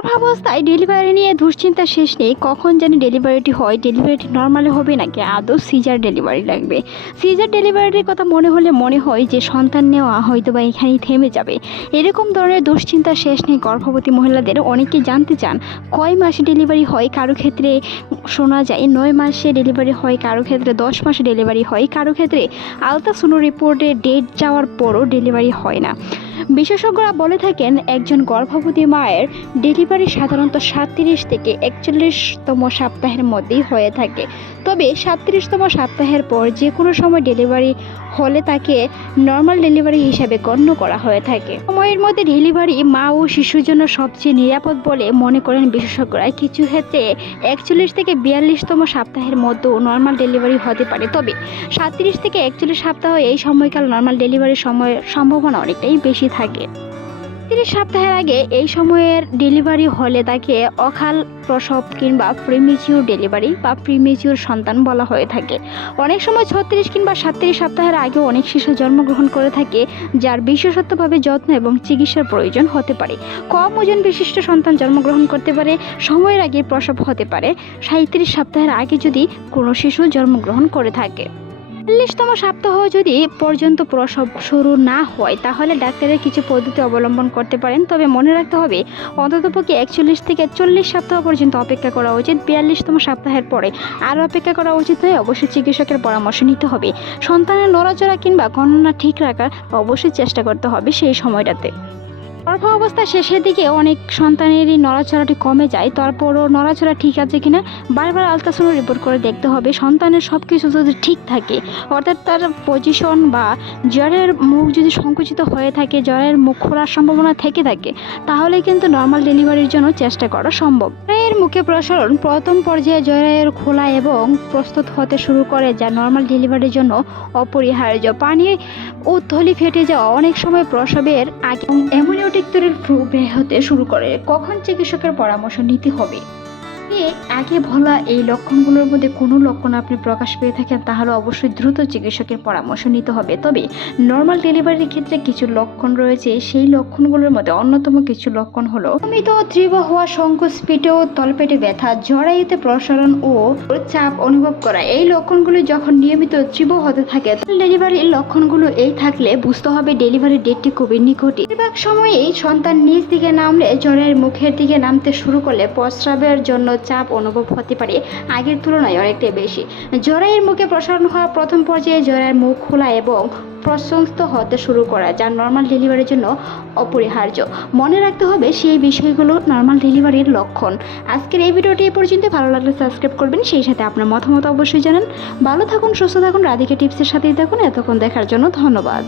গর্ভাবস্থায় ডেলিভারি নিয়ে দুশ্চিন্তা শেষ নেই। কখন জানি ডেলিভারিটি হয় ডেলিভারিটি নর্মালি হবে নাকি? আদৌ সিজার ডেলিভারি লাগবে? সিজার ডেলিভারির কথা মনে হলে মনে হয় যে সন্তান নেওয়া হয়তো বা এখানেই থেমে যাবে। এরকম ধরনের দুশ্চিন্তা শেষ নেই গর্ভবতী মহিলাদের। অনেকে জানতে চান, কয় মাসে ডেলিভারি হয়? কারও ক্ষেত্রে শোনা যায়, নয় মাসে ডেলিভারি হয়, কারও ক্ষেত্রে দশ মাসে ডেলিভারি হয়, কারও ক্ষেত্রে আলতা আলট্রাসোনো রিপোর্টে ডেট যাওয়ার পরও ডেলিভারি হয় না। বিশেষজ্ঞরা বলে থাকেন, একজন গর্ভবতী মায়ের ডেলিভারি সাধারণত সাতত্রিশ থেকে একচল্লিশতম সপ্তাহের মধ্যেই হয়ে থাকে। তবে সাতত্রিশতম সপ্তাহের পর যে কোনো সময় ডেলিভারি হলে তাকে নর্মাল ডেলিভারি হিসাবে গণ্য করা হয়ে থাকে। সময়ের মধ্যে ডেলিভারি মা ও শিশুর জন্য সবচেয়ে নিরাপদ বলে মনে করেন বিশেষজ্ঞরা। কিছু ক্ষেত্রে একচল্লিশ থেকে বিয়াল্লিশতম সপ্তাহের মধ্যেও নর্মাল ডেলিভারি হতে পারে। তবে সাতত্রিশ থেকে একচল্লিশ সপ্তাহ এই সময়কাল নর্মাল ডেলিভারির সময় সম্ভাবনা অনেকটাই বেশি থাকে। তিরিশ সপ্তাহের আগে এই সময়ের ডেলিভারি হলে তাকে অকাল প্রসব কিংবা প্রিমিচিউর ডেলিভারি বা প্রিমিচিউর সন্তান বলা হয়ে থাকে। অনেক সময় ছত্রিশ কিংবা সাতত্রিশ সপ্তাহের আগেও অনেক শিশু জন্মগ্রহণ করে থাকে, যার বিশেষত্বভাবে যত্ন এবং চিকিৎসার প্রয়োজন হতে পারে। কম ওজন বিশিষ্ট সন্তান জন্মগ্রহণ করতে পারে, সময়ের আগে প্রসব হতে পারে। সাঁত্রিশ সপ্তাহের আগে যদি কোনো শিশু জন্মগ্রহণ করে থাকে। চল্লিশতম সপ্তাহ যদি পর্যন্ত প্রসব শুরু না হয়, তাহলে ডাক্তারের কিছু পদ্ধতি অবলম্বন করতে পারেন। তবে মনে রাখতে হবে, অন্ততপক্ষে একচল্লিশ থেকে চল্লিশ সপ্তাহ পর্যন্ত অপেক্ষা করা উচিত। বিয়াল্লিশতম সপ্তাহের পরে আরও অপেক্ষা করা উচিত নয়, অবশ্যই চিকিৎসকের পরামর্শ নিতে হবে। সন্তানের নড়াচড়া কিংবা গণনা ঠিক রাখার অবশ্যই চেষ্টা করতে হবে সেই সময়টাতে। গর্ভ অবস্থা শেষের দিকে অনেক সন্তানেরই নড়াচড়াটি কমে যায়। তারপরও নড়াচড়া ঠিক আছে কিনা বারবার আলট্রাসাউন্ড রিপোর্ট করে দেখতে হবে। সন্তানের সব কিছু যদি ঠিক থাকে, অর্থাৎ তার পজিশন বা জ্বরের মুখ যদি সংকুচিত হয়ে থাকে, জ্বরের মুখ খোলার সম্ভাবনা থেকে থাকে, তাহলে কিন্তু নর্মাল ডেলিভারির জন্য চেষ্টা করা সম্ভব। জরায়ের মুখে প্রসারণ প্রথম পর্যায়ে জরায়ের খোলা এবং প্রস্তুত হতে শুরু করে, যা নর্মাল ডেলিভারির জন্য অপরিহার্য। পানি ও থলি ফেটে যাওয়া অনেক সময় প্রসবের আগে অ্যামোনিওটিক তৈরির বের হতে শুরু করে। কখন চিকিৎসকের পরামর্শ নিতে হবে? এ আগে বলা এই লক্ষণগুলোর মধ্যে কোনো লক্ষণ আপনি প্রকাশ পেয়ে থাকেন, তাহলে অবশ্যই দ্রুত চিকিৎসকের পরামর্শ নিতে হবে। তবে নর্মাল ডেলিভারির ক্ষেত্রে কিছু লক্ষণ রয়েছে, সেই লক্ষণগুলোর মধ্যে অন্যতম কিছু লক্ষণ হলো নিয়মিত তীব্র হওয়া, সংকোচ পেটে ও তলপেটে ব্যথা, জরায়ুতে প্রসারণ ও চাপ অনুভব করা। এই লক্ষণগুলো যখন নিয়মিত তীব্র হতে থাকে ডেলিভারির লক্ষণগুলো এই থাকলে বুঝতে হবে ডেলিভারির ডেটটি খুবই নিকটে। বেশিরভাগ সময়েই সন্তান নিজ দিকে নামলে জ্বরের মুখের দিকে নামতে শুরু করলে প্রস্রাবের জন্য চাপ অনুভব হতে পারে। আগের তুলনায় অনেকটাই বেশি। জরায়ের মুখে প্রসারণ হওয়া প্রথম পর্যায়ে জরায়ের মুখ খোলা এবং প্রশস্ত হতে শুরু করা, যা নর্মাল ডেলিভারির জন্য অপরিহার্য। মনে রাখতে হবে, সেই বিষয়গুলো নর্মাল ডেলিভারির লক্ষণ। আজকের এই ভিডিওটি এ পর্যন্ত। ভালো লাগলে সাবস্ক্রাইব করবেন। সেই সাথে আপনার মতামত অবশ্যই জানান। ভালো থাকুন, সুস্থ থাকুন। রাধিকা টিপসের সাথেই থাকুন। এতক্ষণ দেখার জন্য ধন্যবাদ।